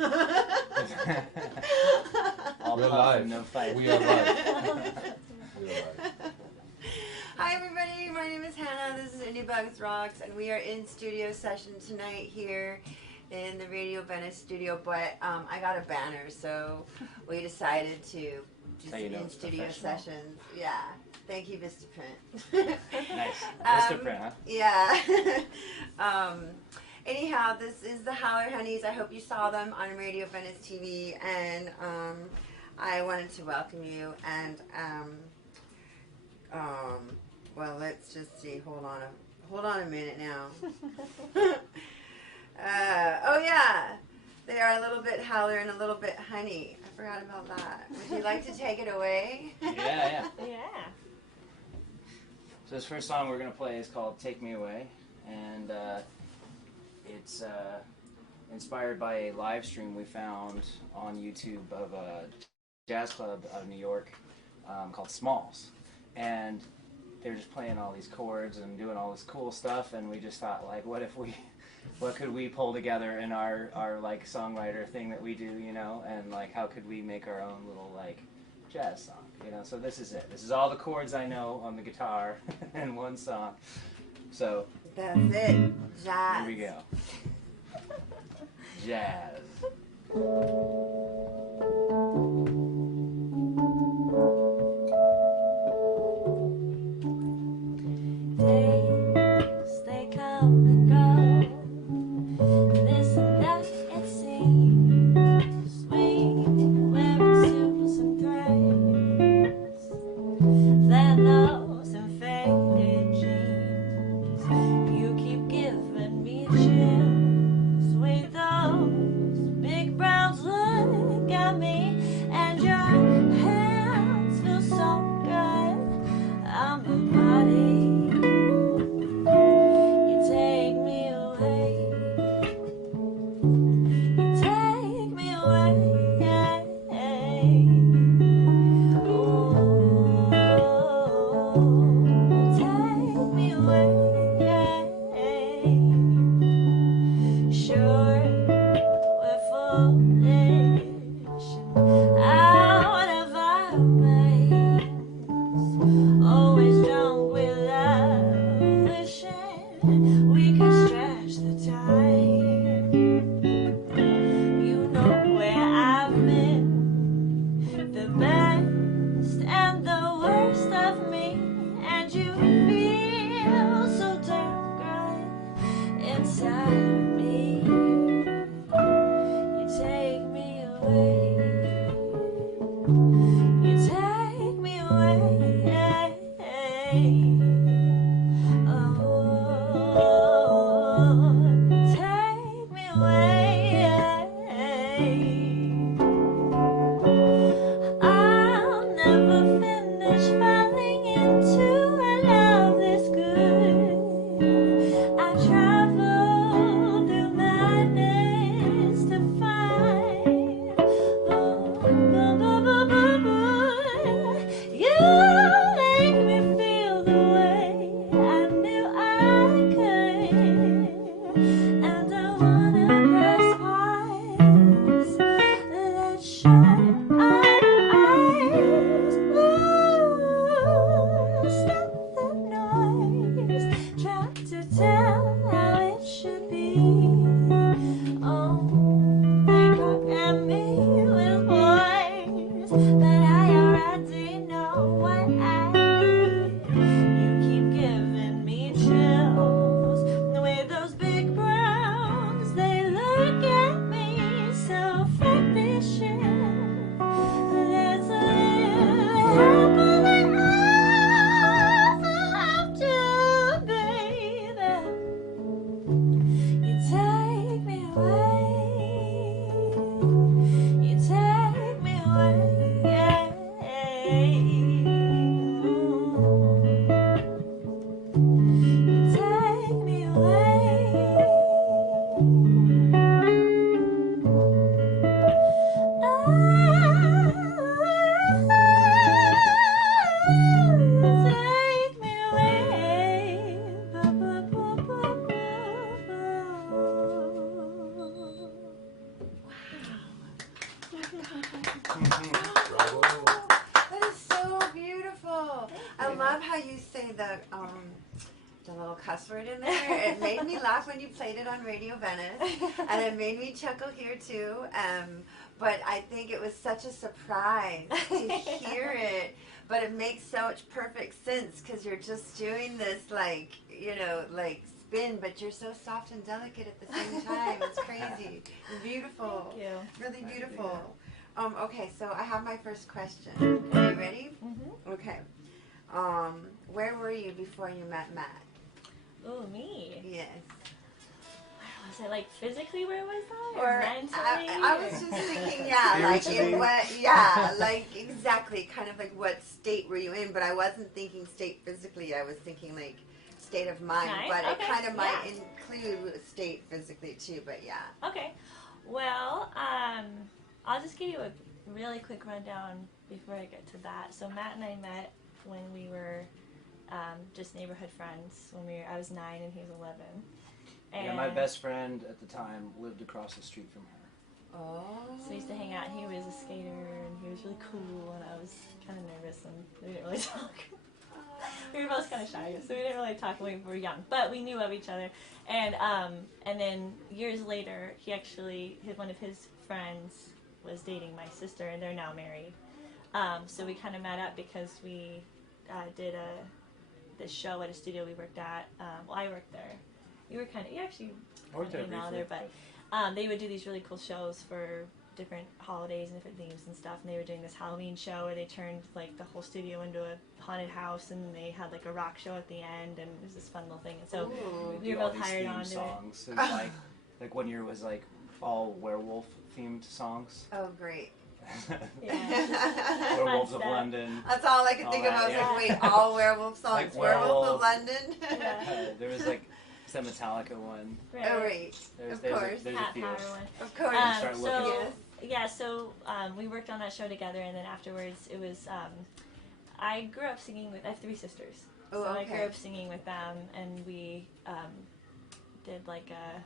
All We're puff live. and no fight. We are live. We are live. Hi everybody, my name is Hannah, this is Indie Bugs Rocks, and we are in studio session tonight here in the Radio Venice studio, but I got a banner, so we decided to just in studio sessions. Yeah, thank you, Mr. Print. Nice. Mr. Print, huh? Yeah. Anyhow, this is the HowlerHoneys. I hope you saw them on Radio Venice TV, and I wanted to welcome you, and well, let's just see. Hold on a minute now. Oh yeah, they are a little bit Howler and a little bit Honey. I forgot about that. Would you like to take it away? Yeah. Yeah. So this first song we're going to play is called Take Me Away, and it's inspired by a live stream we found on YouTube of a jazz club out of New York called Smalls. And they're just playing all these chords and doing all this cool stuff, and we just thought, like, what could we pull together in our like songwriter thing that we do, you know, and like how could we make our own little like jazz song, you know? So this is it. This is all the chords I know on the guitar in one song. So that's it. Jazz. here we go. Jazz. Days, they come and go. This and that, it seems. Sweet, wearing suits and threads. Flat nose and faded jeans. You keep giving me chills with those big browns. Look at me, and your hands feel so good. I'm a body. You make me feel the way love how you say the little cuss word in there. It made me laugh when you played it on Radio Venice, and it made me chuckle here too. But I think it was such a surprise to hear it. But it makes so much perfect sense because you're just doing this like, you know, like spin, but you're so soft and delicate at the same time. It's crazy. It's beautiful. Thank you. Really beautiful. Okay, so I have my first question. Are you ready? Mm-hmm. Okay. Where were you before you met Matt? Ooh, me. Yes. Where was I? Like physically, where was I? Or mentally? I was just thinking, yeah, like in what, yeah, like exactly, kind of like what state were you in? But I wasn't thinking state physically. I was thinking like state of mind. Nice. But it Okay. kind of might include state physically too. But yeah. Okay. Well, I'll just give you a really quick rundown before I get to that. So Matt and I met when we were just neighborhood friends. I was 9 and he was 11. And Yeah, my best friend at the time lived across the street from her. Oh. So we used to hang out. He was a skater and he was really cool, and I was kind of nervous and we didn't really talk. We were both kind of shy, so we didn't really talk when we were young, but we knew of each other. And then years later, one of his friends was dating my sister, and they're now married. So we kind of met up because we did this show at a studio we worked at. Well, I worked there. You actually Worked there now briefly. there, but they would do these really cool shows for different holidays and different themes and stuff. And they were doing this Halloween show where they turned like the whole studio into a haunted house, and they had like a rock show at the end, and it was this fun little thing. And so Ooh. we were all both these hired theme on to it. songs. It was like 1 year was like all werewolf themed songs. Oh, great. Yeah. Werewolves Fun of stuff. London. That's all I could All think of. I was that, like, yeah. wait, all werewolf songs. Like Werewolf of werewolf. London. Yeah. There was like some Metallica one. Right. Oh, right. Of course. There's Pat a few. Power one. Of course. start So looking. Yes. we worked on that show together, and then afterwards it was I grew up singing with. I have 3 sisters, Oh, so I okay. grew up singing with them, and we did like a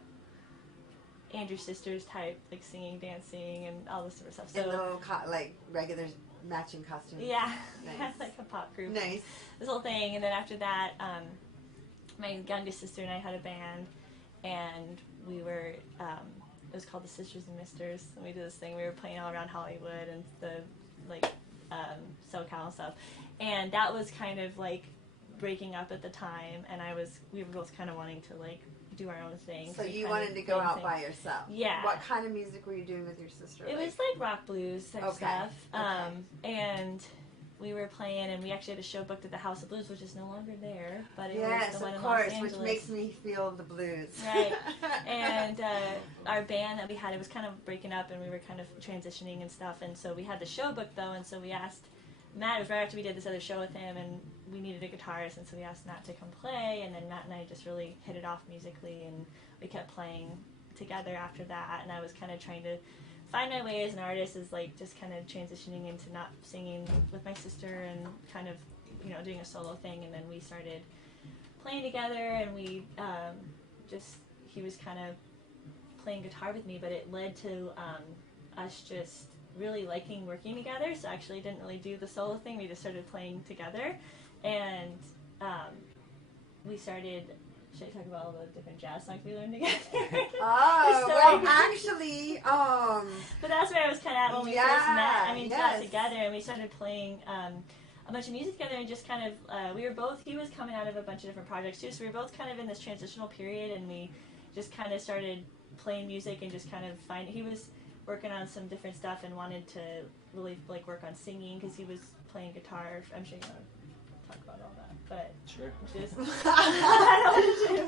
Andrew Sisters type, like singing, dancing, and all this sort of stuff. In So little like regular matching costumes. yeah, Nice. like a pop group. Nice. This whole thing, and then after that, my youngest sister and I had a band, and we were. It was called the Sisters and Misters, and we did this thing. We were playing all around Hollywood and the SoCal and stuff, and that was kind of like breaking up at the time, and we were both kind of wanting to like do our own thing. So we you kind wanted of to go did out things. by yourself. Yeah. What kind of music were you doing with your sister? It was like rock blues type Okay. stuff. Okay. And we were playing, and we actually had a show booked at the House of Blues, which is no longer there, but it Yes, was the one of in Los course, Angeles. which makes me feel the blues. Right. And our band that we had, it was kind of breaking up, and we were kind of transitioning and stuff, and so we had the show booked, though, and so we asked Matt. It was right after we did this other show with him, and we needed a guitarist, and so we asked Matt to come play, and then Matt and I just really hit it off musically, and we kept playing together after that, and I was kind of trying to find my way as an artist, as like just kind of transitioning into not singing with my sister and kind of, doing a solo thing, and then we started playing together, and we he was kind of playing guitar with me, but it led to us just really liking working together, so I actually didn't really do the solo thing. We just started playing together, and we started. Should I talk about all the different jazz songs we learned together? Oh, So- well, actually, But that's where I was kind of at when we first Yeah, met. I mean, we got yes. together and we started playing a bunch of music together, and just kind of, he was coming out of a bunch of different projects too, so we were both kind of in this transitional period, and we just kind of started playing music and just kind of he was working on some different stuff and wanted to really like work on singing because he was playing guitar. I'm sure you want to talk about all that, but Sure. just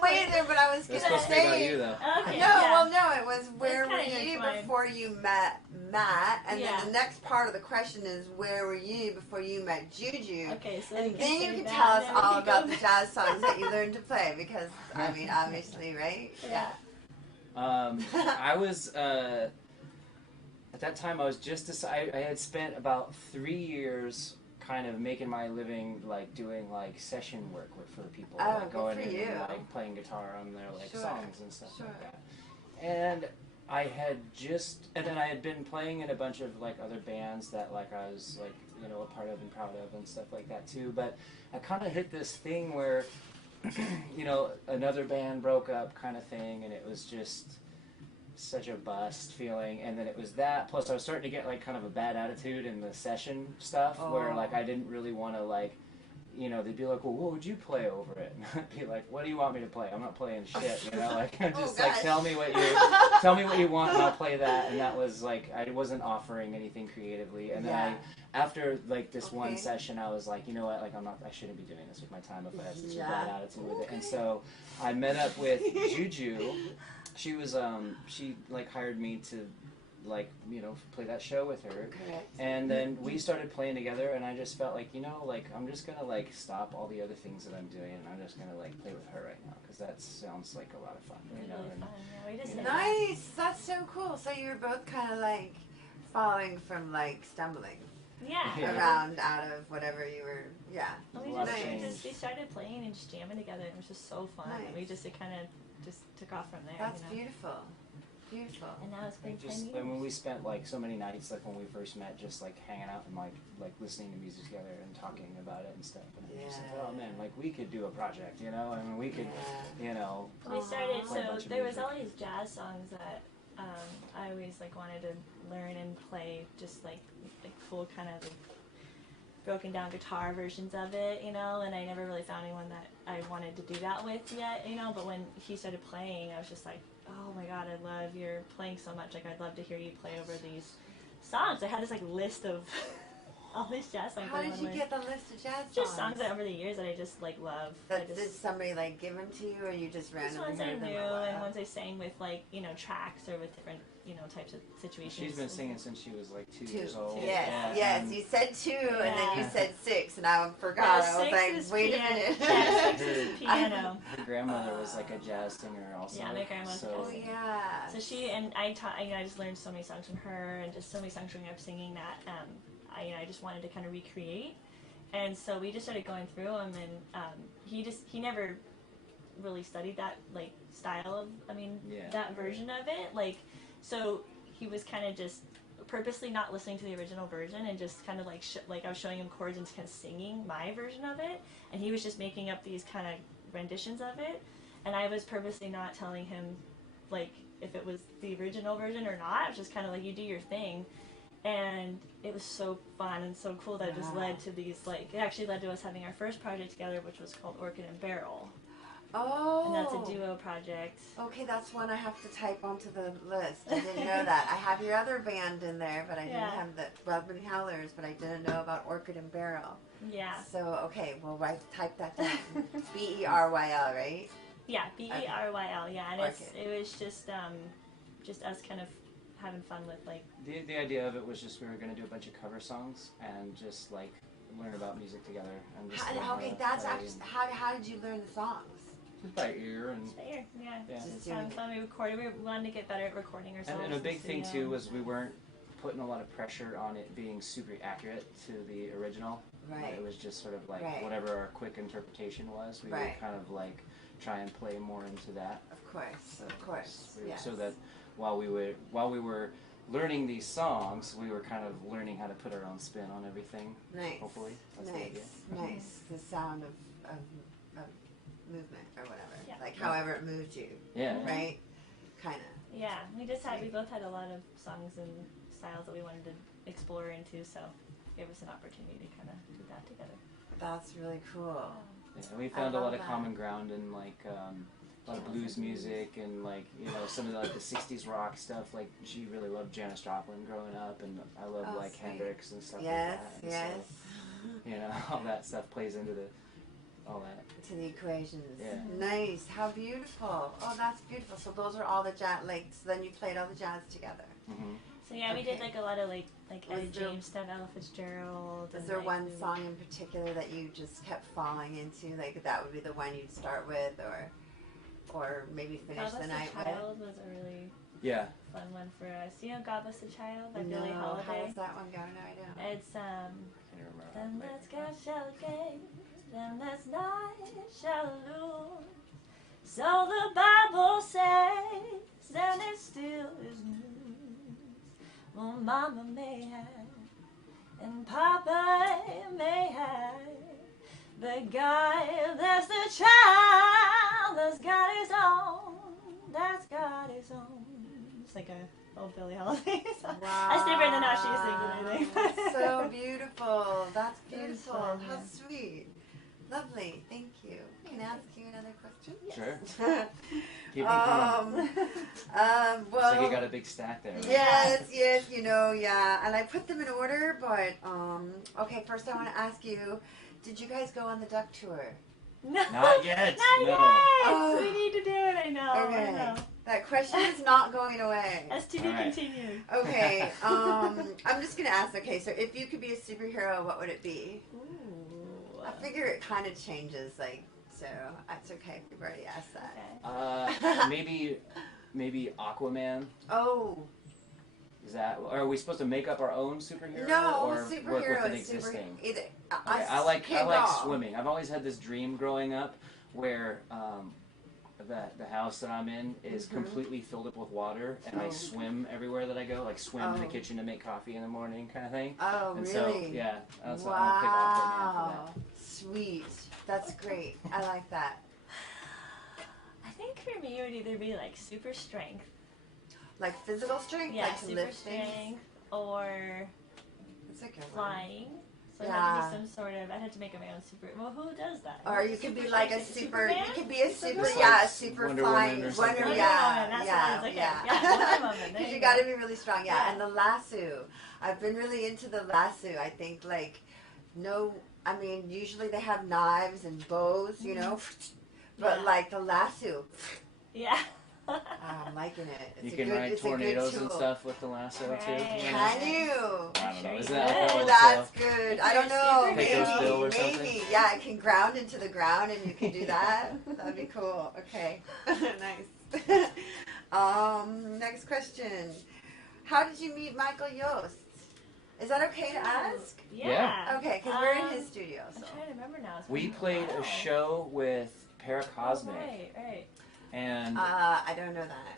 wait there, but I was That's gonna supposed to be about say. you, though. okay, No, yeah. well, no, it was where were kinda you intertwined. before you met Matt, and Yeah. then the next part of the question is where were you before you met JuJu? Okay, so And you then you say can that, tell us and then we all can go about the back. jazz songs that you learned to play, because, I mean, obviously, right? Yeah. I was at that time. I was I had spent about 3 years kind of making my living, like doing like session work for people, Oh, like good going for in you. and like playing guitar on their like Sure, songs and stuff sure. like that. And I had just, and then I had been playing in a bunch of like other bands that like I was like, you know, a part of and proud of and stuff like that too. But I kind of hit this thing where, you know, another band broke up kind of thing, and it was just such a bust feeling. And then it was that, plus I was starting to get like kind of a bad attitude in the session stuff where like I didn't really want to like, you know, they'd be like, well, what would you play over it? And I'd be like, what do you want me to play? I'm not playing shit, you know, like, just like, tell me what you want and I'll play that. And that was like, I wasn't offering anything creatively. And then after like this one session, I was like, you know what, like, I shouldn't be doing this with my time if I had such a bad attitude with it. And so I met up with JuJu. She was, she like hired me to like, you know, play that show with her. And then we started playing together, and I just felt like, you know, like, I'm just gonna like stop all the other things that I'm doing, and I'm just gonna like play with her right now, because that sounds like a lot of fun, you know. Really fun. Yeah, we just Nice, that's so cool. So you were both kind of like following from like stumbling around out of whatever you were. We started playing and just jamming together, and it was just so fun. And we just, it kind of just took off from there. That's you know? beautiful. Beautiful. And now it's been 10 years. I mean, we spent like so many nights, like when we first met, just like hanging out and like listening to music together and talking about it and stuff. And I'm just like, oh man, like we could do a project, you know? I mean, we could, you know. We started, play a bunch so of there was music. all these jazz songs that I always like wanted to learn and play, just like full kind of like broken down guitar versions of it, you know, and I never really found anyone that I wanted to do that with yet, you know, but when he started playing, I was just like, oh my god, I love your playing so much, like I'd love to hear you play over these songs. I had this like list of all these jazz songs. How did you get the list of jazz songs? Just songs that over the years that I just like love. Did somebody like give them to you, or you just randomly Ones I heard them? knew, and ones I sang with like, you know, tracks or with different, you know, types of situations. She's been singing since she was like 2 years old. Yes, you said 2, and then you said 6, and I forgot. I was like, wait a minute. Yeah, 6 is piano. Her grandmother was like a jazz singer also. Yeah, my grandma's so, a Oh yeah. So she and I taught. You know, I just learned so many songs from her, and just so many songs growing up singing that I just wanted to kind of recreate. And so we just started going through them, and he never really studied that like style of that version of it. Like, so he was kind of just purposely not listening to the original version and just kind of like I was showing him chords and kind of singing my version of it, and he was just making up these kind of renditions of it, and I was purposely not telling him like if it was the original version or not. I was just kind of like, you do your thing. And it was so fun and so cool that it just led to these, like, it actually led to us having our first project together, which was called Orchid and Barrel. Oh. And that's a duo project. Okay, that's one I have to type onto the list. I didn't know that. I have your other band in there, but I didn't have the Howlers, but I didn't know about Orchid and Barrel. Yeah. So, okay, well, type that down. B-E-R-Y-L, right? Yeah, B-E-R-Y-L, yeah. And it was just us kind of having fun with, like... The idea of it was just we were going to do a bunch of cover songs and just, like, learn about music together. And just how did you learn the songs? Just by ear. And just by ear, yeah. Just having fun. We recorded. We wanted to get better at recording ourselves. And a big thing, too, was we weren't putting a lot of pressure on it being super accurate to the original. Right. It was just sort of like whatever our quick interpretation was. We would kind of, like, try and play more into that. Of course. Yes. So that while we were learning these songs, we were kind of learning how to put our own spin on everything. Nice. Hopefully, that's the idea. Nice. The sound of movement or whatever, like however it moved you. Yeah. Right. Kind of. Yeah, we both had a lot of songs and styles that we wanted to explore into, so it gave us an opportunity to kind of do that together. That's really cool. Yeah, and we found a lot of common ground in like. A lot of blues music and like, you know, some of the, like the 60s rock stuff. Like she really loved Janis Joplin growing up, and I love like Hendrix and stuff like that. Yes. So, you know, all that stuff plays into all that. To the equations. Yeah. Nice. How beautiful. Oh, that's beautiful. So those are all the jazz. Like, so then you played all the jazz together. Mm-hmm. So yeah, we did like a lot of like Eddie James stuff, Ella Fitzgerald. Is there one song in particular that you just kept falling into? Like that would be the one you'd start with, or maybe finish the night with? God Bless the Child was a really fun one for us. You know God Bless the Child by Billie Holiday? How does that one go? No, I don't. It's then that sky shall gaze, then this night shall lose. So the Bible says, then it still is Well, Mama may have, and Papa may have, but God, that's the child that's got his own. That's got his own. It's like a old Billie Holiday song. Wow. I stayed right in the now she was singing, I think. So beautiful. That's beautiful. fun, How yeah. sweet. Lovely. Thank you. Can I ask you another question? Sure. Keep them coming. Well, So you got a big stack there. Right? yes, you know, yeah. And I put them in order, but, okay, first I want to ask you, did you guys go on the duck tour? No. Not yet. Not No. yet. Oh. We need to do it. I know. Okay. I know. That question is not going away. As to be All right. continued. Okay, I'm just going to ask, okay, so if you could be a superhero, what would it be? Ooh. I figure it kind of changes, like, so it's okay if you've already asked that. Okay. Maybe Aquaman. Oh, Is that? Or are we supposed to make up our own superhero? no, or work with superhero an is super, existing? either. Okay, I like swimming. I've always had this dream growing up where the house that I'm in is completely filled up with water, and I swim everywhere that I go, like swim in the kitchen to make coffee in the morning, kind of thing. Oh, And really? so, yeah, I'll pick Aquaman for Wow. Sweet. That's great. I like that. I think for me it would either be like super strength. Like physical strength, Yeah, like to super lift things. strength. Or That's a good one. flying. So it had Yeah. to be some sort of, I'd have to make up my own super, well who does that? Or you could be like a super. Superman? You could be a super. Just Yeah, like a super Wonder flying. Woman or something. Wonder, Wonder yeah, Woman, that's yeah, what it's like. yeah. Yeah, Wonder Woman, there Because you you go. got to be really strong. Yeah. Yeah. And the lasso. I've been really into the lasso. I think like, no. I mean, usually they have knives and bows, you know, but Yeah. like the lasso. Yeah. I'm liking it. It's You a can good, ride it's a good tornadoes tool. and stuff with the lasso too. Right. you know? Can you? I don't know. Sure Is you that could. also That's good. If I don't you're know. super Pecos Maybe, Bill or something? maybe. Yeah, it can ground into the ground, and you can do that. That'd be cool. Okay, nice. Next question. How did you meet Michael Jost? Is that okay to ask? Yeah. Okay, because we're in his studio. I'm So. trying to remember now. It's We been played while. a show with Paracosmic, Right. and I don't know that.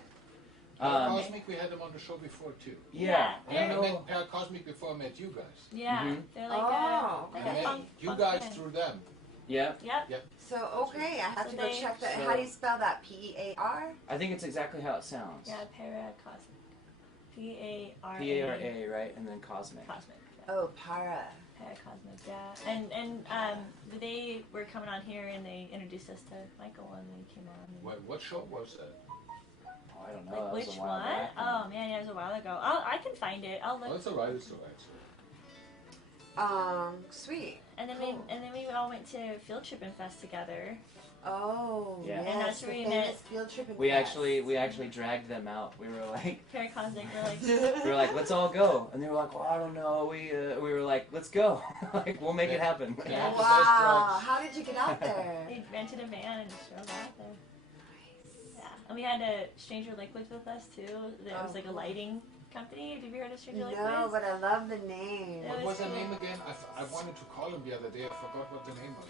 Cosmic, we had them on the show before too. yeah, Yeah. I you met know, Cosmic before I met you guys. Yeah. Mhm. They're like Oh, like I a met funk, you funk guys band. through them. yeah. Yep. So okay, I have So to go they- check that. So- How do you spell that? P-E-A-R? I think it's exactly how it sounds. Yeah, Paracosmic. P-A-R-A. P-A-R-A, right, and then Cosmic. Cosmic. Yeah. Oh, para. Paracosmic, yeah. And they were coming on here and they introduced us to Michael and they came on. And What show was that? Oh, I don't know. like that was which a while one? back. Oh man, yeah, it was a while ago. I can find it. I'll Oh, look. it's alright, it's alright. Sweet. And then Cool. we all went to Field Trippin' Fest together. Oh, Yeah. yes, And that's the where we famous met- field trip. We actually dragged them out. We were like, Paracosmic, we're like, let's all go, and they were like, well, I don't know. We were like, let's go. Like, we'll make it happen. Yeah. Wow, how did you get out there? they rented a van and just drove out there. Yeah, and we had a Stranger Liquids with us too. There was like a lighting company. Have you heard of Stranger Liquids? No, but I love the name. It What was was the cool. name again? I wanted to call him the other day. I forgot what the name was.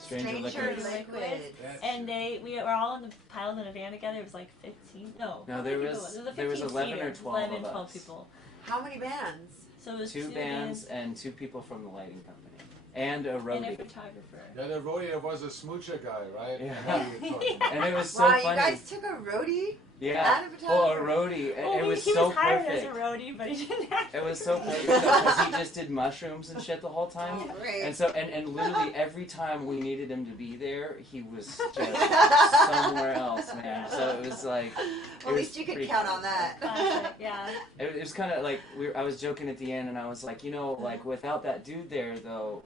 Stranger Liquids. Liquid. That's And we were all in the piled in a van together. It was like 15. No. No, how there many was- people? It there was 15 11 or seater, 12 11, of 12 us. people. How many bands? So it was Two bands and two people from the lighting company, and a and a roadie. photographer. yeah, the roadie was a smoocher guy, right? Yeah. I know who you're talking about. And it was so Wow, funny. you guys took a roadie? Yeah. And a Oh, a photographer. roadie. Well, It was he so was hired perfect. as a roadie, but he didn't have It was so perfect because he just did mushrooms and shit the whole time. Oh, great. And so, and literally every time we needed him to be there, he was just somewhere else, man. So it was like, Well, at least you could count on that. Classic, yeah. it was kind of like I was joking at the end, and I was like, like without that dude there, though,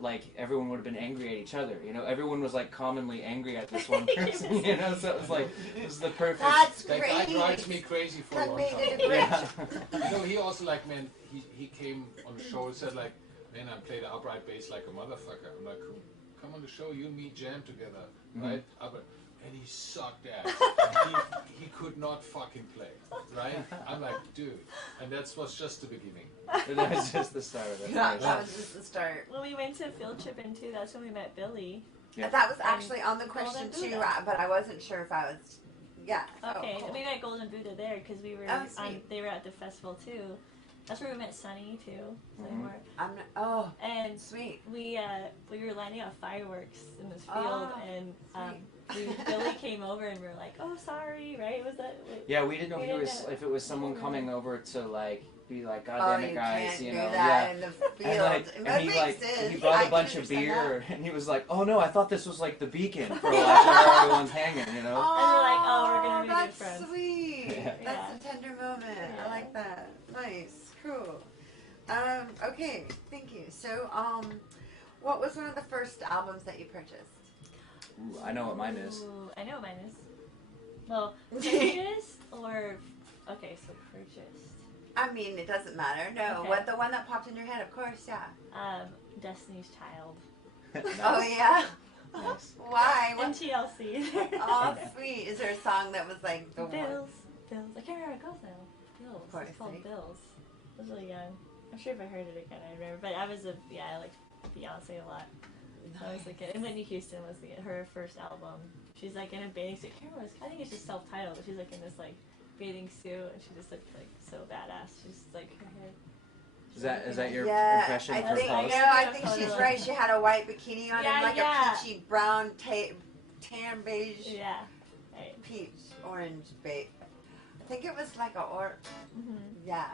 like everyone would have been angry at each other. Everyone was like commonly angry at this one person. So it was like it was the perfect. That's That great. guy drives me crazy for a That long made time. it a great. Yeah. He also like, man, he came on the show and said like, man, I played upright bass like a motherfucker. I'm like, cool. Come on the show, you and me jam together, right? And he sucked ass. he could not fucking play, right? I'm like, dude. And that was just the beginning. That was just the start of it. That was just the start. When we went to Field Trippin' too, that's when we met Billy. Yeah. That was actually on the question Golden too, Buddha. but I wasn't sure if I was Yeah. Okay, Oh, cool. we met Golden Buddha there because we were Oh, sweet. they were at the festival too. That's where we met Sunny too. Mhm. I'm not, oh, And sweet. we were lining up fireworks in this field, Oh, and sweet. Billy came over and we were like, "Oh, sorry," right? Was that? Yeah, we didn't know We if didn't it was someone know. coming over to like be like, God Oh, damn it, you guys, can't you do know, that yeah. in the And, field. like, That he makes like sense. he brought I a can bunch of understand beer, that. and he was like, "Oh no, I thought this was like the beacon for like where everyone's hanging," you know. And we're like, "Oh, we're gonna be good that's friends." sweet. Yeah. That's a tender moment. Yeah. I like that. Nice. Cool. Okay. Thank you. So, what was one of the first albums that you purchased? Ooh, I know what mine is. Ooh, I know what mine is. Well, purchased or okay, so purchased. I mean, it doesn't matter. No, Okay. what the one that popped in your head? Of course, yeah. Destiny's Child. Oh yeah. Nice. Why? And What? TLC. Oh, sweet. Is there a song that was like the one? Bills. I can't remember how it goes now. Bills. Of course, It's called right? Bills. I was really young. I'm sure if I heard it again, I'd remember. But I liked Beyonce a lot. So I was like, and Whitney Houston was her first album. She's like in a bathing suit. I can't remember. I think it's just self-titled. But she's like in this like bathing suit, and she just looked like so badass. She's like her hair. Is that your Yeah, impression I of her think pose? I think she's Totally. right. She had a white bikini on Yeah, and like yeah. a peachy brown, tan beige, Yeah. Right. peach, orange beige. I think it was like Mm-hmm. yeah.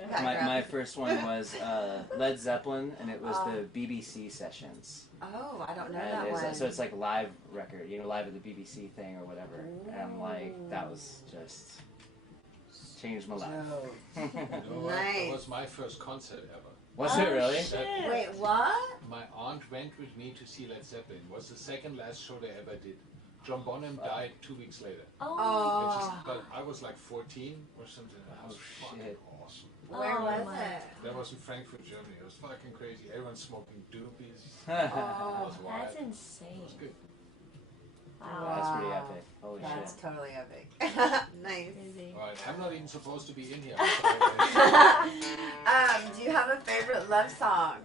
And, My first one was Led Zeppelin, and it was Oh. the BBC sessions. Oh, I don't know And that one. so it's like live record, live at the BBC thing or whatever. And I'm like, that was just changed my life. You know what? That Nice. was my first concert ever. Was Oh, it really? shit. Wait, what? My aunt went with me to see Led Zeppelin. It was the second last show they ever did. John Bonham died 2 weeks later. Oh. Oh, But I was like 14 or something. That was Oh, fucking shit. awesome. where Oh, was my. it? That was in Frankfurt, Germany. It was fucking crazy. Everyone smoking doobies. It Oh, was wild. That's It insane. was good. Wow. That's pretty Wow. epic. Holy That's shit. totally epic. Nice. Crazy. Alright, I'm not even supposed to be in here. I'm sorry. Do you have a favorite love song?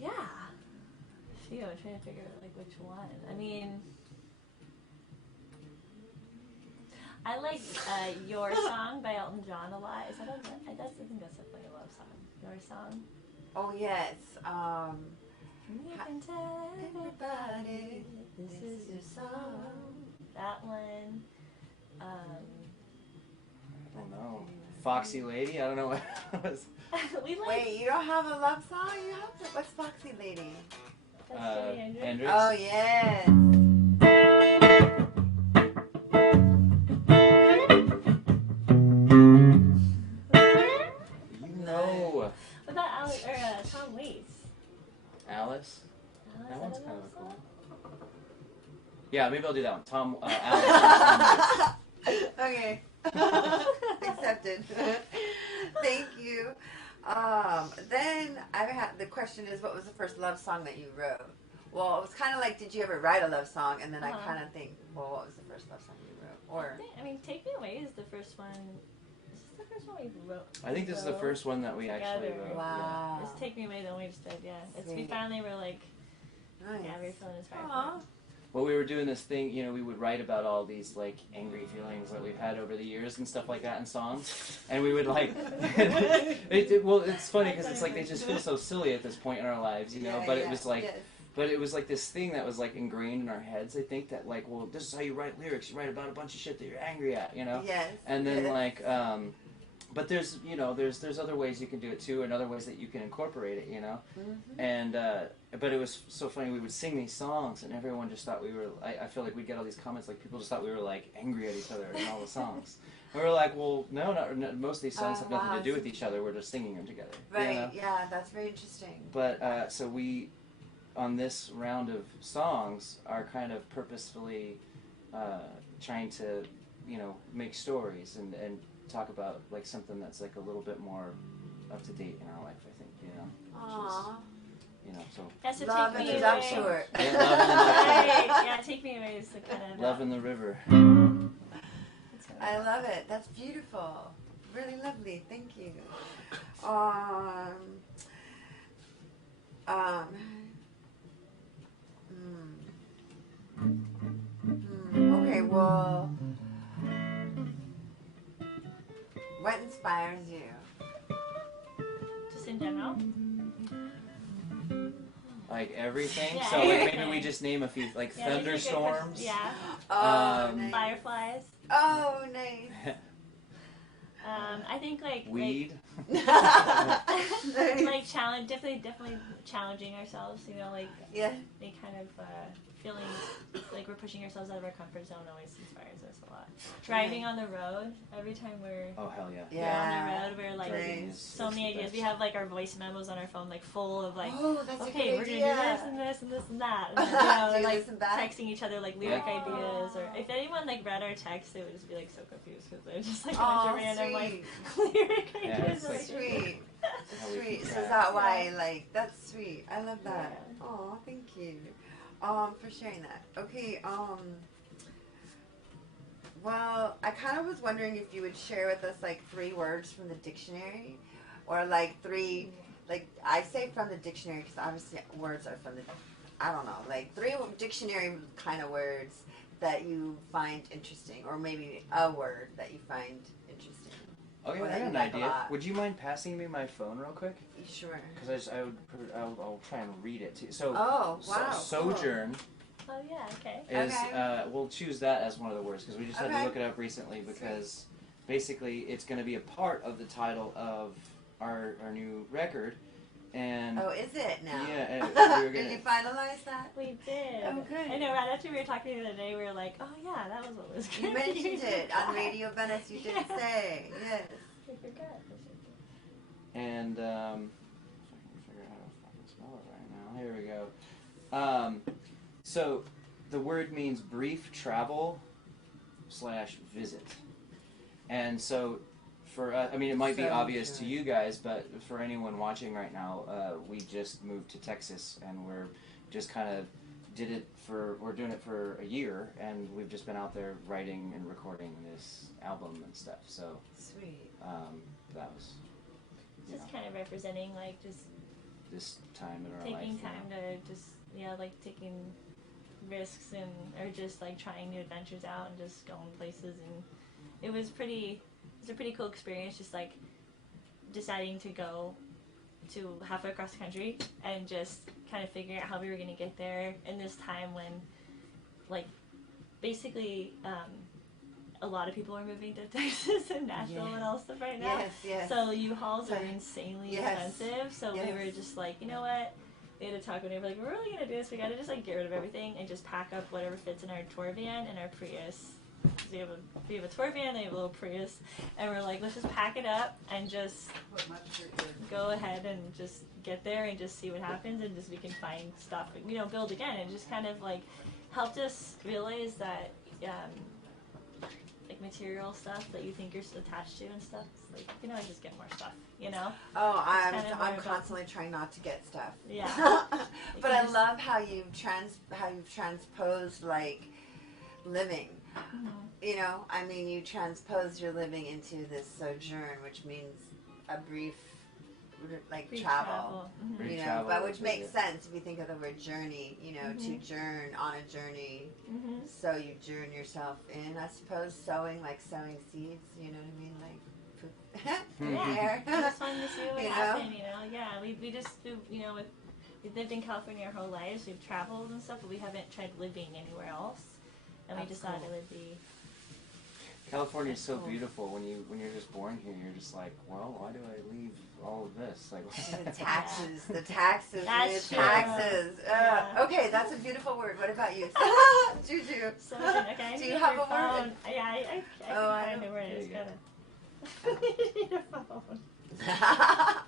Yeah. Phew, I'm trying to figure out like which one. I mean, I like "Your Song" by Elton John a lot. Is that I think that's definitely a love song. Your Song. Oh yes. You can tell everybody this is your song. That one. I don't know. Foxy Lady? I don't know what it was. We like. Wait, you don't have a love song? You have to. What's Foxy Lady? That's Jimi Hendrix. Hendrix? Oh yes. You know. What about Tom Waits? Alice? Alice, That one's I don't kind know of that cool. song. Yeah, maybe I'll do that one. Alice. Okay. Accepted. Thank you. Then the question is, what was the first love song that you wrote? Well, it was kind of like, did you ever write a love song? And then I kind of think, well, what was the first love song you wrote? Or I mean, "Take Me Away" is the first one. Is this the first one we wrote? I think this is the first one that we actually Together. wrote. wow. It's "Take Me Away" the one we just did. Yeah, we Sweet. finally were like, Nice. yeah, we were feeling inspired. Aw. Well, we were doing this thing, we would write about all these, like, angry feelings that we've had over the years and stuff like that in songs. And we would, like, well, it's funny because it's like they just feel so silly at this point in our lives, Yeah, but yeah, it was like, yes. but it was like this thing that was, like, ingrained in our heads, I think, that, like, well, this is how you write lyrics. You write about a bunch of shit that you're angry at, Yes. And then, yes. like, but there's, there's other ways you can do it, too, and other ways that you can incorporate it, Mhm. And, but it was so funny, we would sing these songs, and everyone just thought we were, I feel like we'd get all these comments, like, people just thought we were, like, angry at each other in all the songs. And we were like, well, no, most of these songs have nothing wow. to do with each other, we're just singing them together. Right, yeah, that's very interesting. But, so we, on this round of songs, are kind of purposefully trying to, make stories and talk about, like, something that's, like, a little bit more up to date in our life, I think, Aww. So. Yeah, so Love "Take in Me the Away." Duck Short. Yeah, Love in the Duck Short. Right, yeah, "Take Me Away" is the kind of Love in the River. That's what I love it. That's beautiful. Really lovely. Thank you. Well, what inspires you? Just in general. Like everything. Yeah, So like maybe everything. we just name a few, like Yeah, these are good thunderstorms. Yeah. Oh, Um, nice. Fireflies. Oh, nice. I think like Weed. like challenge, definitely challenging ourselves. You know, like Yeah. they kind of feeling like we're pushing ourselves out of our comfort zone always inspires us a lot. Driving on the road, every time we're Oh hell yeah. on the road, we're like Driving is so many the ideas. best. We have like our voice memos on our phone, like full of like, Oh, that's okay, a we're good gonna idea. do this and this and this and that. And, Do and, you like listen back? texting each other like lyric Yeah. ideas. Or if anyone like read our text, they would just be like so confused because they're just like a Oh, bunch of random like sweet. lyric Yeah, ideas. it's like- Sweet. How we Sweet. keep So track. is that why, like, that's sweet. I love that. Yeah. Oh, thank you. For sharing that. Okay, well, I kind of was wondering if you would share with us, like, 3 words from the dictionary. Or, like, 3, like, I say from the dictionary because obviously words are from the, I don't know, like, 3 dictionary kind of words that you find interesting. Or maybe a word that you find interesting. Okay, Or I that got you an like a idea. lot. Would you mind passing me my phone real quick? Sure. Because I'll try and read it too. So, Oh, wow. sojourn Oh yeah, okay. is Okay. we'll choose that as one of the words because we just had to Okay. look it up recently because basically it's going to be a part of the title of our new record, and Oh, is it now? yeah, and we were Did you gonna. finalize that? We did. Oh, good. I know. Right after we were talking the other day, we were like, "Oh yeah, that was what was You going to be." mentioned it on Radio Venice. You did Yeah. say yes. I forgot. And if I can figure out how to fucking spell it right now. Here we go. So the word means brief travel / visit. And so for I mean, it might be So obvious to good. you guys, but for anyone watching right now, we just moved to Texas and we're just kind of we're doing it for a year, and we've just been out there writing and recording this album and stuff. So Sweet. that was Just kind of representing like just this time in our taking life. time to just like taking risks and or just like trying new adventures out and just going places, and it was a pretty cool experience, just like deciding to go to halfway across the country and just kind of figuring out how we were going to get there in this time when like basically a lot of people are moving to Texas and Nashville and all stuff right now. Yes, yes. So U-Hauls are insanely Yes. expensive. So we were just like, you know what? We had to talk and we were like, we're really gonna do this. We gotta just like get rid of everything and just pack up whatever fits in our tour van and our Prius. So we have a tour van, they have a little Prius, and we're like, let's just pack it up and just go ahead and just get there and just see what happens, and just we can find stuff, build again, and just kind of like helped us realize that like material stuff that you think you're attached to and stuff, it's like just get more stuff, Oh, kind of more I'm about- constantly trying not to get stuff. Yeah. But I love how you've transposed like living. Mhm. I mean, you transpose your living into this sojourn, which means a brief, like Free travel. Mhm. Brief travel, But which makes visit. sense if you think of the word journey. To Mhm. journ on a journey. Mhm. So you journ yourself in, I suppose, sowing seeds. You know what I mean, like poop there. It was fun to see what You know? happened, Yeah, we just, we've lived in California our whole lives. We've traveled and stuff, but we haven't tried living anywhere else. And we That's just thought cool. it would be, California is so Cool. beautiful. When you're just born here, you're just like, well, why do I leave all of this? Like, The taxes, the taxes, That's the true. taxes. Yeah. Okay, that's a beautiful word. What about you? JuJu. so okay, I Do need you have your a word? phone. Yeah, I Oh, I can find don't- it where it There is. you go. Gotta. I need a phone.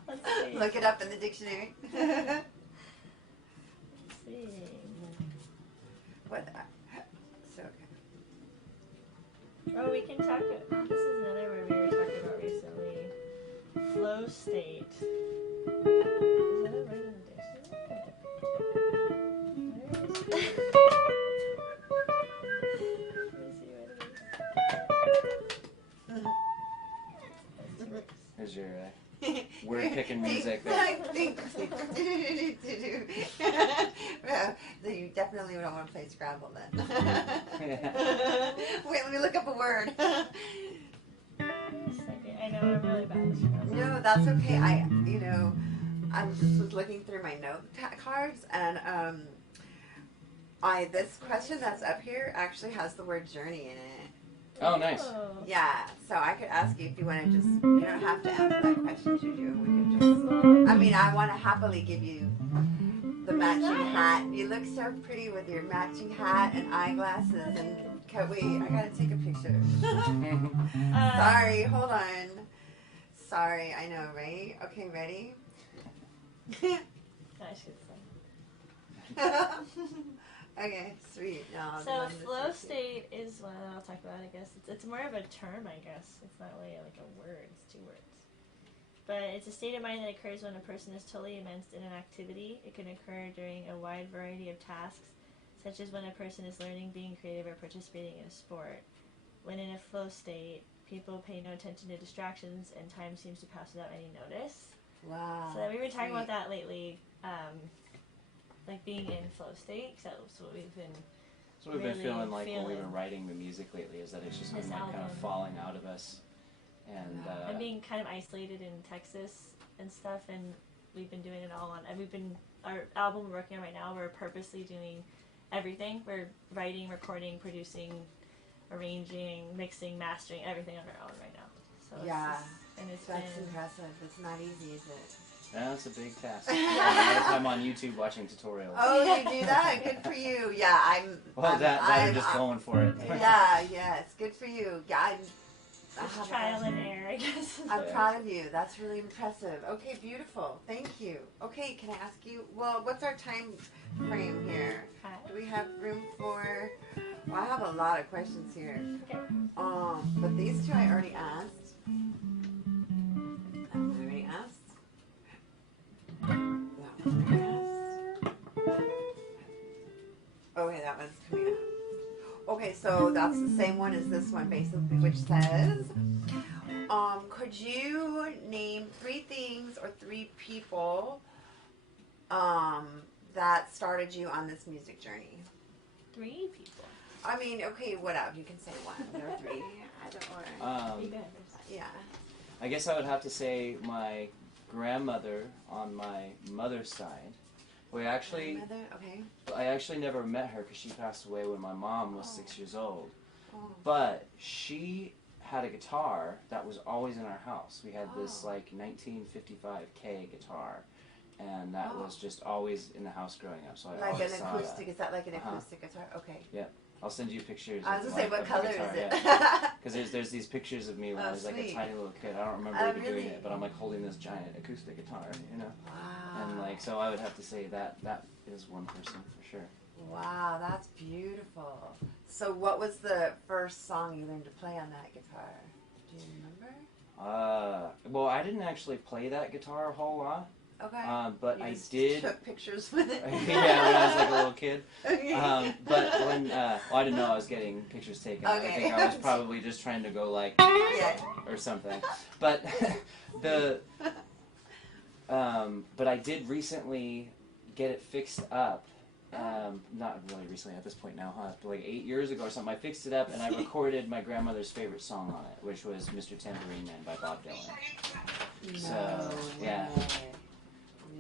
Let's see. Look it up in the dictionary. Let's see. What? So Oh, we can talk. This is another word we were talking about recently. Flow state. Is that a word in the dictionary? Where is it? Let me see what it is. there's your word picking music there. Well, definitely don't want to play Scrabble then. Wait, let me look up a word. I know I'm really bad at Scrabble. No, that's okay. I just was looking through my note cards, and this question that's up here actually has the word journey in it. Oh, nice. Yeah, so I could ask you if you want to just, you don't have to answer that question, JuJu. We could just, I mean, I want to happily give you the matching hat. You look so pretty with your matching hat and eyeglasses, and wait, I gotta take a picture. Sorry, hold on. Sorry, I know, right? Okay, ready? I should say. Okay, sweet. No, So flow state is one I'll talk about, I guess. It's more of a term, I guess. It's not really like a word. It's 2 words. But it's a state of mind that occurs when a person is totally immersed in an activity. It can occur during a wide variety of tasks, such as when a person is learning, being creative, or participating in a sport. When in a flow state, people pay no attention to distractions, and time seems to pass without any notice. Wow. So we've been talking about that lately, like being in flow state. So that's what we've been. So we've been feeling like when we've been writing the music lately is that it's just been like kind of falling out of us, and being kind of isolated in Texas and stuff, and we've been doing it all on. And our album we're working on right now. We're purposely doing everything. We're writing, recording, producing, arranging, mixing, mastering, everything on our own right now. So yeah, it's that's impressive. It's not easy, is it? Yeah, it's a big task. I'm on YouTube watching tutorials. Oh, you do that? Good for you. Yeah, I'm just going for it. Yeah, it's good for you. Yeah, it's trial and error, I guess. I'm proud of you. That's really impressive. Okay, beautiful. Thank you. Okay, can I ask you, well, what's our time frame here? Do we have room for, well, I have a lot of questions here. Okay. But these two I already asked. Okay, that one's coming up. Okay, so that's the same one as this one, basically, which says, could you name 3 things or 3 people that started you on this music journey? 3 people? I mean, okay, whatever. You can say 1 or 3. I don't know. Yeah. I guess I would have to say my grandmother on my mother's side. I actually never met her because she passed away when my mom was 6 years old. But she had a guitar that was always in our house. We had this like 1955 K guitar, and that was just always in the house growing up. So I always saw acoustic. that. Is that like an acoustic guitar? Okay. Yeah. I'll send you pictures. I was going to say, what color is it? Because there's these pictures of me when I was like a tiny little kid. I don't remember even doing it, but I'm like holding this giant acoustic guitar, you know? Wow. And like, so I would have to say that is one person for sure. Wow, that's beautiful. So what was the first song you learned to play on that guitar? Do you remember? Well, I didn't actually play that guitar a whole lot. Okay. But you I just did. Took pictures with it. Yeah, when I was like a little kid. Okay. But when I didn't know I was getting pictures taken. Okay. I think I was probably just trying to go like or something. But but I did recently get it fixed up. Not really recently at this point now, but like 8 years ago or something. I fixed it up and I recorded my grandmother's favorite song on it, which was "Mr. Tambourine Man" by Bob Dylan. So yeah.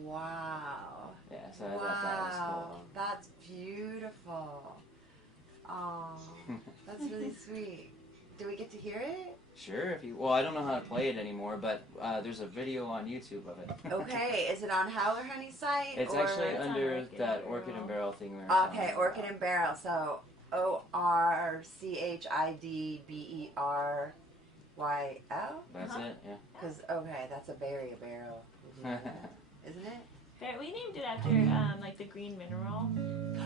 Wow. Yeah, so I thought that was cool. That's beautiful. Oh, that's really sweet. Do we get to hear it? Sure, well, I don't know how to play it anymore, but there's a video on YouTube of it. Okay, is it on HowlerHoney's site? It's actually under that Orchid and Barrel thing we were talking about. Orchid and Barrel, so ORCHIDBERYL? That's it, yeah. Because, that's a berry, a barrel. Isn't it? We named it after like the green mineral.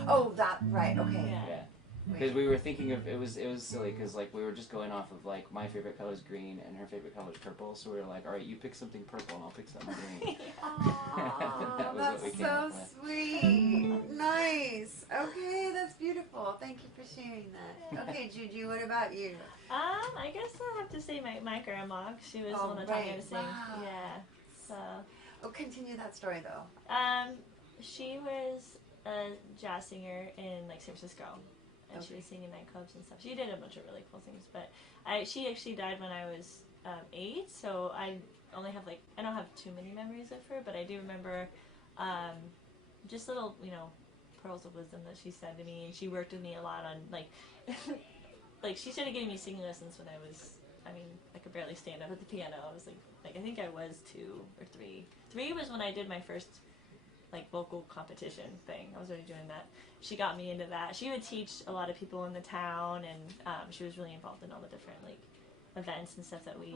Oh, that, right, okay. Yeah. Because we were thinking of, it was silly, because like we were just going off of like my favorite color is green and her favorite color is purple, so we were like, alright, you pick something purple and I'll pick something green. Aww, that's so sweet. Nice. Okay, that's beautiful. Thank you for sharing that. Okay, JuJu, what about you? I guess I'll have to say my grandma. She was the one that taught me how to sing. Wow. Yeah. So. Oh, continue that story though. She was a jazz singer in like San Francisco, and Okay. she was singing nightclubs and stuff. She did a bunch of really cool things, but she actually died when I was 8, so I only have like, I don't have too many memories of her, but I do remember just little, you know, pearls of wisdom that she said to me, and she worked with me a lot on like like she started giving me singing lessons when I was, I mean, I could barely stand up at the piano. I was like I think I was 2 or 3. 3 was when I did my first like vocal competition thing. I was already doing that. She got me into that. She would teach a lot of people in the town, and she was really involved in all the different like events and stuff that we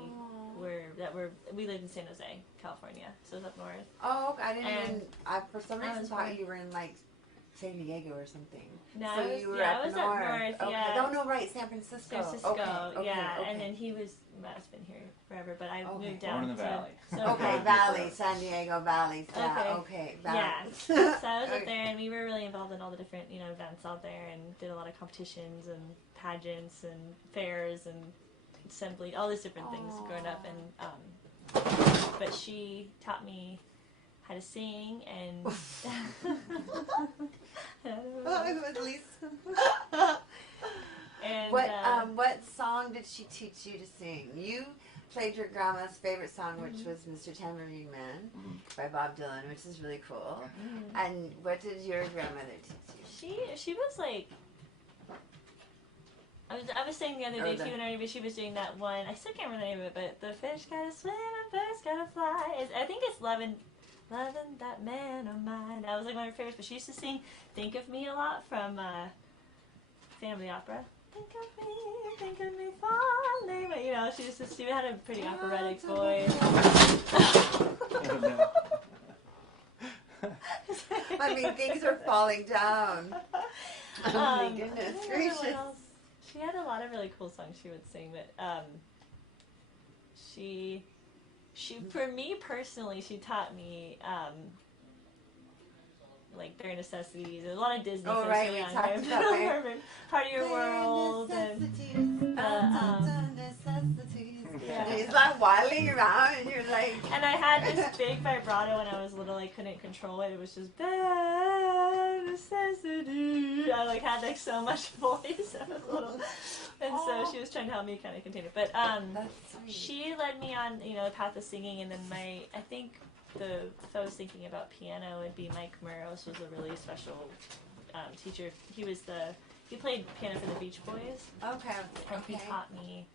we lived in San Jose, California, so it's up north. Oh, I didn't And even. I for some I reason was thought born- you were in like San Diego or something. No, So I was, you were yeah, up I was north. up north. Okay. Yeah. No, no, right, San Francisco. San Francisco, Okay, yeah, okay. and then he was been here forever, but I Okay. moved down Born in the to valley. So Okay, Valley, San Diego Valley. Yeah, okay, Valley. Yeah, so I was Okay. up there, and we were really involved in all the different, you know, events out there, and did a lot of competitions and pageants and fairs and assembly, all these different things growing up. And but she taught me how to sing and. At least. And What song did she teach you to sing? You played your grandma's favorite song, which was "Mr. Tambourine Man" by Bob Dylan, which is really cool. And what did your grandmother teach you? She was like. I was saying the other day too, and she was doing that one. I still can't remember the name of it, but the fish gotta swim and birds gotta fly. I think it's loving that man of mine. That was like one of her favorites. But she used to sing "Think of Me" a lot from Phantom of the Opera. Think of me, falling. But, you know, she had a pretty operatic voice. I mean, things are falling down. Oh my goodness gracious. She had a lot of really cool songs she would sing, but she for me personally, she taught me like bare necessities. There's a lot of Disney. Oh right, we talked about Part of Your World and necessities. Yeah. It's like waddling around, and you're like. And I had this big vibrato when I was little. I couldn't control it. It was just bare necessities. I like had like so much voice. I was little, and so she was trying to help me kind of contain it. But That's sweet. she led me on, you know, the path of singing, and then I think if I was thinking about piano, it'd be Mike Murrows was a really special teacher. He played piano for the Beach Boys. Okay. And he taught me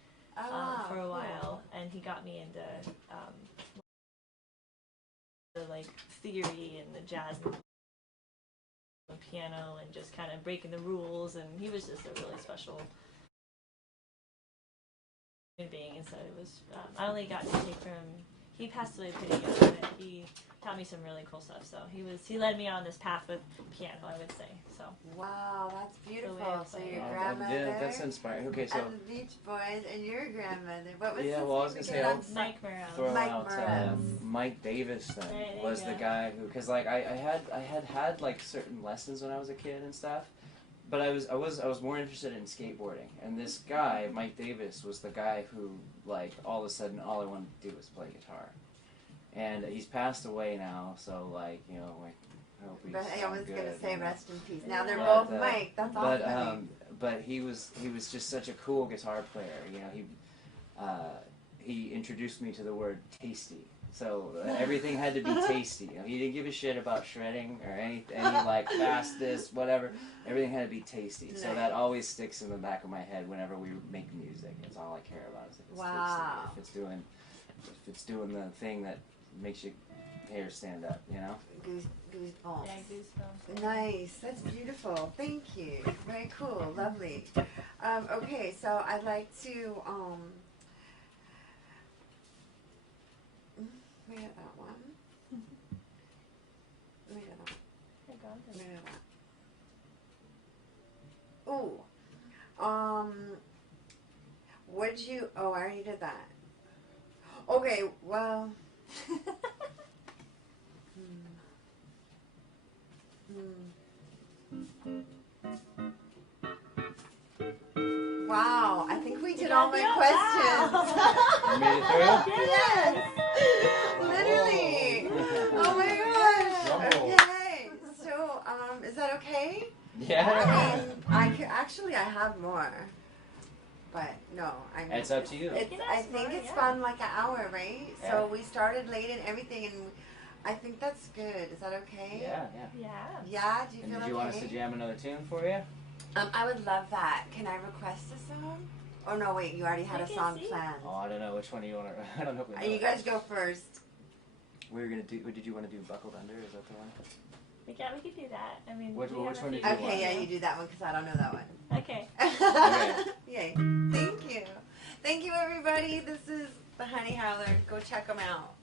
for a while, and he got me into the like theory and the jazz and the piano, and just kind of breaking the rules. And he was just a really special human being. And so it was. I only got to take from. He passed away pretty young, but he taught me some really cool stuff. So he led me on this path with piano, I would say. So. Wow, that's beautiful. So your Yeah, grandmother. that's inspiring. Okay, so. And the Beach Boys and your grandmother. What was Yeah, his well, I was name gonna say, again? I'll Mike Murrows. throw Mike out Murrows. Mike Davis then There you was the go. guy who, because like I had like certain lessons when I was a kid and stuff, but I was more interested in skateboarding, and this guy Mike Davis was the guy who like all of a sudden all I wanted to do was play guitar, and he's passed away now, so like you know like I hope he's I was good, gonna say you know. rest in peace. Now they're But, both Mike. That's awesome. But he was just such a cool guitar player. You know, he introduced me to the word tasty. So everything had to be tasty. You know, he didn't give a shit about shredding or any like fastness, whatever. Everything had to be tasty. So that always sticks in the back of my head whenever we make music. It's all I care about is if it's Wow. tasty. If it's doing the thing that makes your hair stand up. You know. Goosebumps. Yeah, goosebumps. Nice. That's beautiful. Thank you. Very cool. Lovely. Okay, so I'd like to where that one? Where that? Ooh. Would you? Oh, I already did that. Okay. Well. Wow, I think we did all my questions. You made it through? Yes, literally. Oh my gosh. Rumble. Okay, so is that okay? Yeah. Actually, I have more. But no, It's up to you. I think it's fun like an hour, right? Yeah. So we started late and everything, and I think that's good. Is that okay? Yeah. Yeah. Do you And feel did you okay? want us to jam another tune for you? I would love that. Can I request a song? Oh no, wait. You already had a song planned. Oh, I don't know which one you want to. I don't know. If we know You it. guys go first. We were gonna do. Did you want to do "Buckled Under"? Is that the one? Yeah, we could do that. I mean, Which one did you Okay, yeah, you do that one because I don't know that one. Okay. Yay. Thank you. Thank you, everybody. This is the Honey Howler. Go check them out.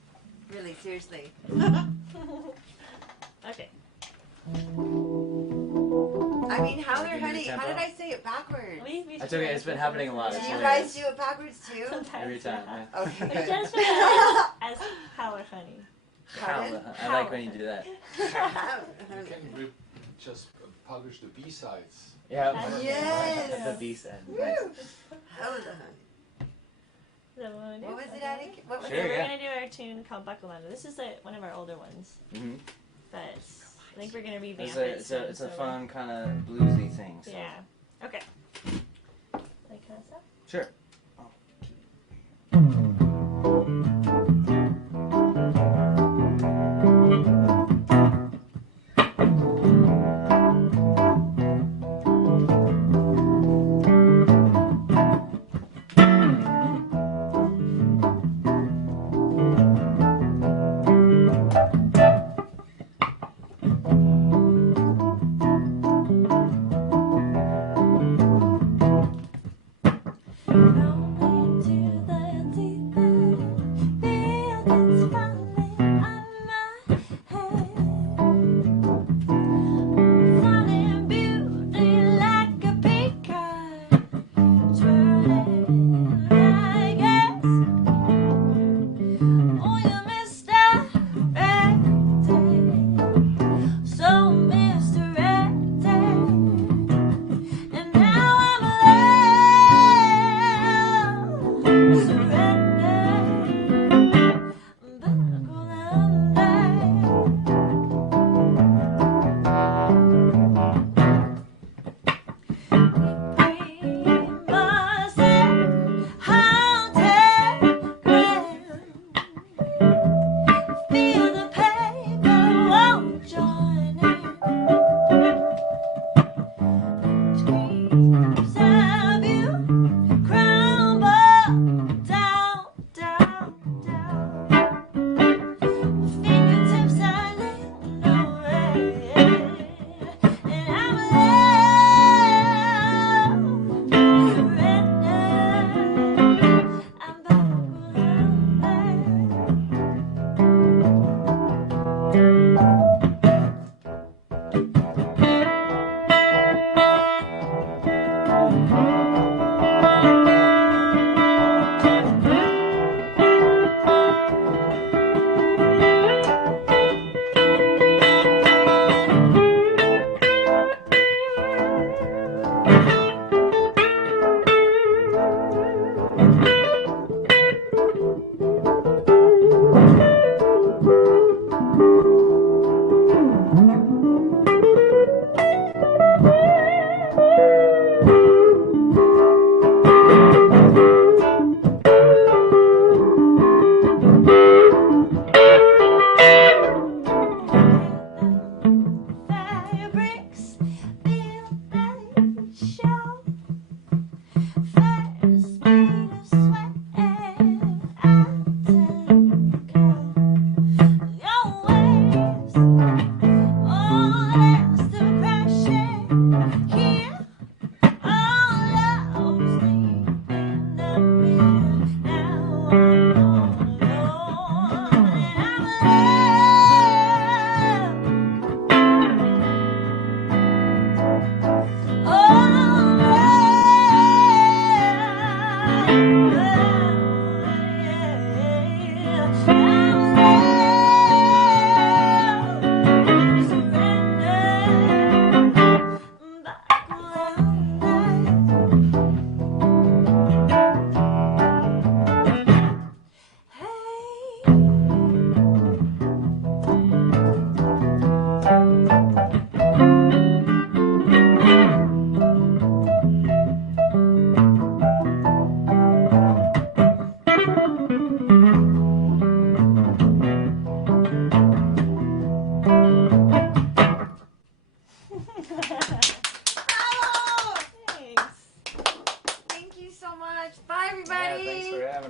Really, seriously. Okay. I mean, Howler Give me the Honey. How tempo. did I say it backwards? That's okay. It's been happening a lot. Do It's you really guys nice. do it backwards too? Sometimes, Every time. yeah. Yeah. Okay, We good. just as HowlerHoney. Pardon? I like when you do that. You can just publish the B-sides. Yeah. Yes. The B side. Woo. Nice. Howler Honey. What was it, Attic? What was Sure, it? We're yeah. gonna do our tune called Buckle Under. This is one of our older ones, Mm-hmm. but I think we're gonna revamp It's it. a soon, it's a so fun kind of bluesy thing. So. Yeah. Okay. Like kind of stuff. Sure. Howler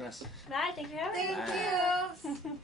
us. Bye. Thanks for having me. Thank you.